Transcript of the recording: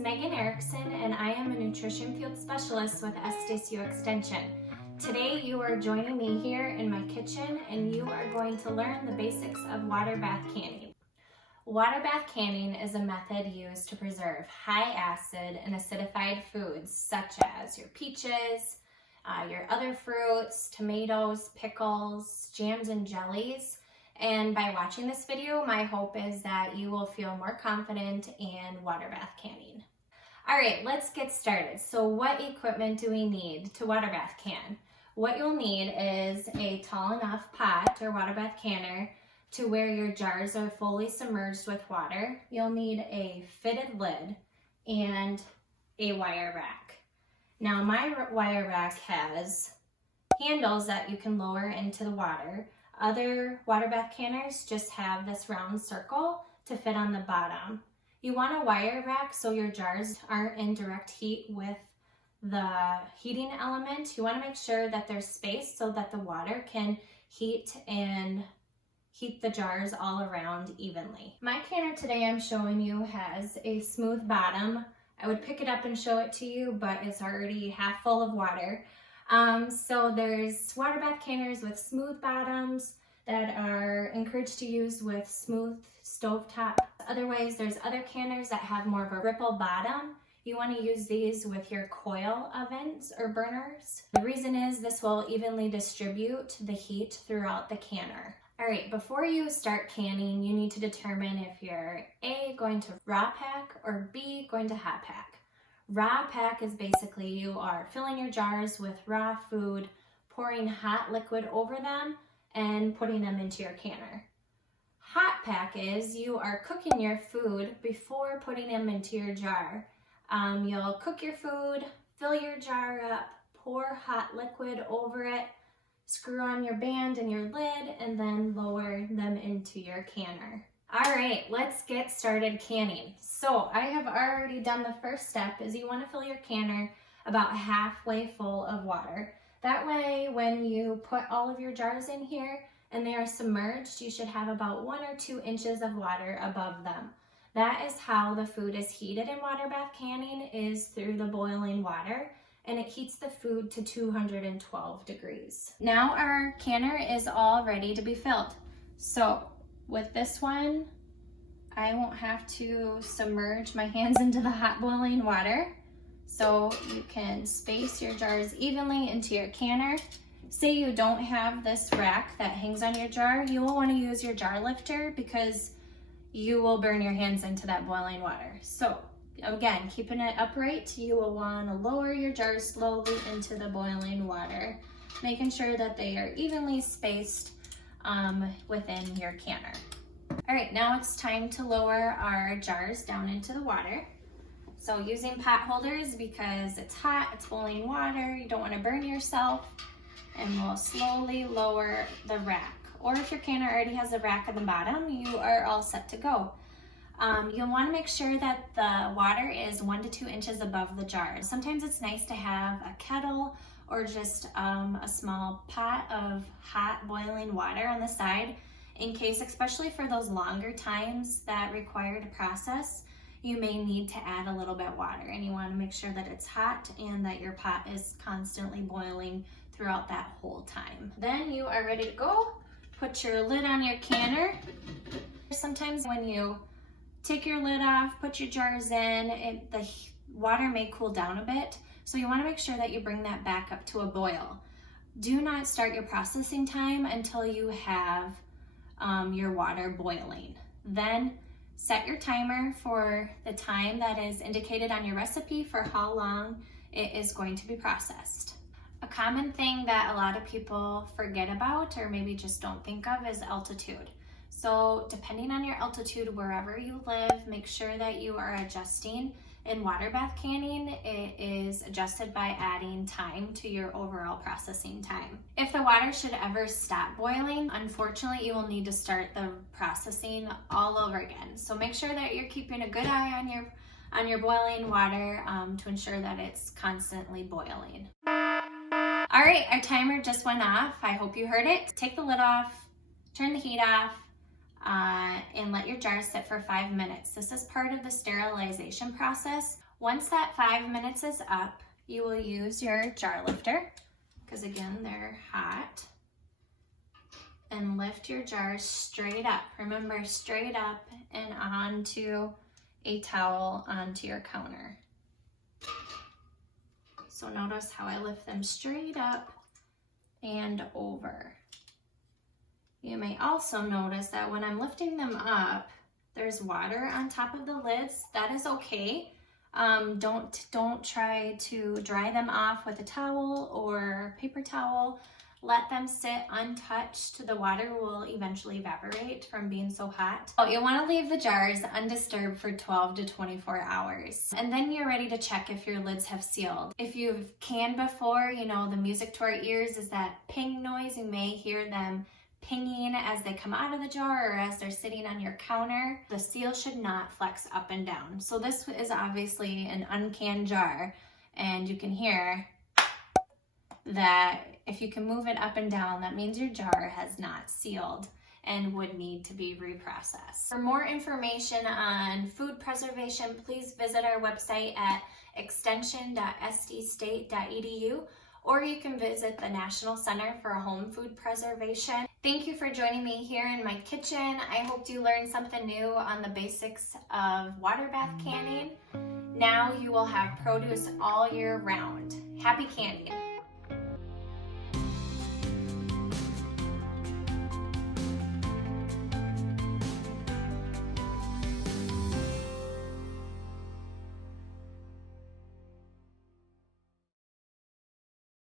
Megan Erickson, and I am a nutrition field specialist with SDSU Extension. Today you are joining me here in my kitchen, and you are going to learn the basics of water bath canning. Water bath canning is a method used to preserve high acid and acidified foods such as your peaches, your other fruits, tomatoes, pickles, jams, and jellies. And by watching this video, my hope is that you will feel more confident in water bath canning. All right, let's get started. So what equipment do we need to water bath can? What you'll need is a tall enough pot or water bath canner to where your jars are fully submerged with water. You'll need a fitted lid and a wire rack. Now my wire rack has handles that you can lower into the water. Other water bath canners just have this round circle to fit on the bottom. You want a wire rack so your jars aren't in direct heat with the heating element. You want to make sure that there's space so that the water can heat the jars all around evenly. My canner today I'm showing you has a smooth bottom. I would pick it up and show it to you, but it's already half full of water. So there's water bath canners with smooth bottoms that are encouraged to use with smooth stovetop. Otherwise, there's other canners that have more of a ripple bottom. You want to use these with your coil ovens or burners. The reason is this will evenly distribute the heat throughout the canner. All right, before you start canning, you need to determine if you're A, going to raw pack, or B, going to hot pack. Raw pack is basically you are filling your jars with raw food, pouring hot liquid over them, and putting them into your canner. Hot pack is you are cooking your food before putting them into your jar. You'll cook your food, fill your jar up, pour hot liquid over it, screw on your band and your lid, and then lower them into your canner. All right, let's get started canning. So I have already done the first step is you want to fill your canner about halfway full of water. That way, when you put all of your jars in here and they are submerged, you should have about 1 or 2 inches of water above them. That is how the food is heated in water bath canning, is through the boiling water, and it heats the food to 212 degrees. Now our canner is all ready to be filled. So with this one, I won't have to submerge my hands into the hot boiling water. So you can space your jars evenly into your canner. Say you don't have this rack that hangs on your jar, you will want to use your jar lifter because you will burn your hands into that boiling water. So again, keeping it upright, you will want to lower your jars slowly into the boiling water, making sure that they are evenly spaced within your canner. All right, now it's time to lower our jars down into the water. So using pot holders because it's hot, it's boiling water, you don't want to burn yourself, and we'll slowly lower the rack. Or if your canner already has a rack at the bottom, you are all set to go. You'll want to make sure that the water is 1 to 2 inches above the jar. Sometimes it's nice to have a kettle or just a small pot of hot boiling water on the side in case, especially for those longer times that require to process, you may need to add a little bit of water, and you want to make sure that it's hot and that your pot is constantly boiling throughout that whole time. Then you are ready to go. Put your lid on your canner. Sometimes when you take your lid off, put your jars in, the water may cool down a bit. So you want to make sure that you bring that back up to a boil. Do not start your processing time until you have your water boiling. Then set your timer for the time that is indicated on your recipe for how long it is going to be processed. A common thing that a lot of people forget about or maybe just don't think of is altitude. So depending on your altitude wherever you live, make sure that you are adjusting. In water bath canning, it is adjusted by adding time to your overall processing time. If the water should ever stop boiling, unfortunately, you will need to start the processing all over again. So make sure that you're keeping a good eye on your boiling water to ensure that it's constantly boiling. All right, our timer just went off. I hope you heard it. Take the lid off, turn the heat off, and let your jar sit for 5 minutes. This is part of the sterilization process. Once that 5 minutes is up, you will use your jar lifter, because again, they're hot, and lift your jars straight up. Remember, straight up and onto a towel onto your counter. So notice how I lift them straight up and over. You may also notice that when I'm lifting them up, there's water on top of the lids. That is okay. Don't try to dry them off with a towel or paper towel. Let them sit untouched. The water will eventually evaporate from being so hot. You'll want to leave the jars undisturbed for 12 to 24 hours. And then you're ready to check if your lids have sealed. If you've canned before, you know the music to our ears is that ping noise. You may hear them pinging as they come out of the jar or as they're sitting on your counter. The seal should not flex up and down. So this is obviously an uncanned jar, and you can hear that if you can move it up and down, that means your jar has not sealed and would need to be reprocessed. For more information on food preservation, please visit our website at extension.sdstate.edu, or you can visit the National Center for Home Food Preservation. Thank you for joining me here in my kitchen. I hope you learned something new on the basics of water bath canning. Now you will have produce all year round. Happy canning!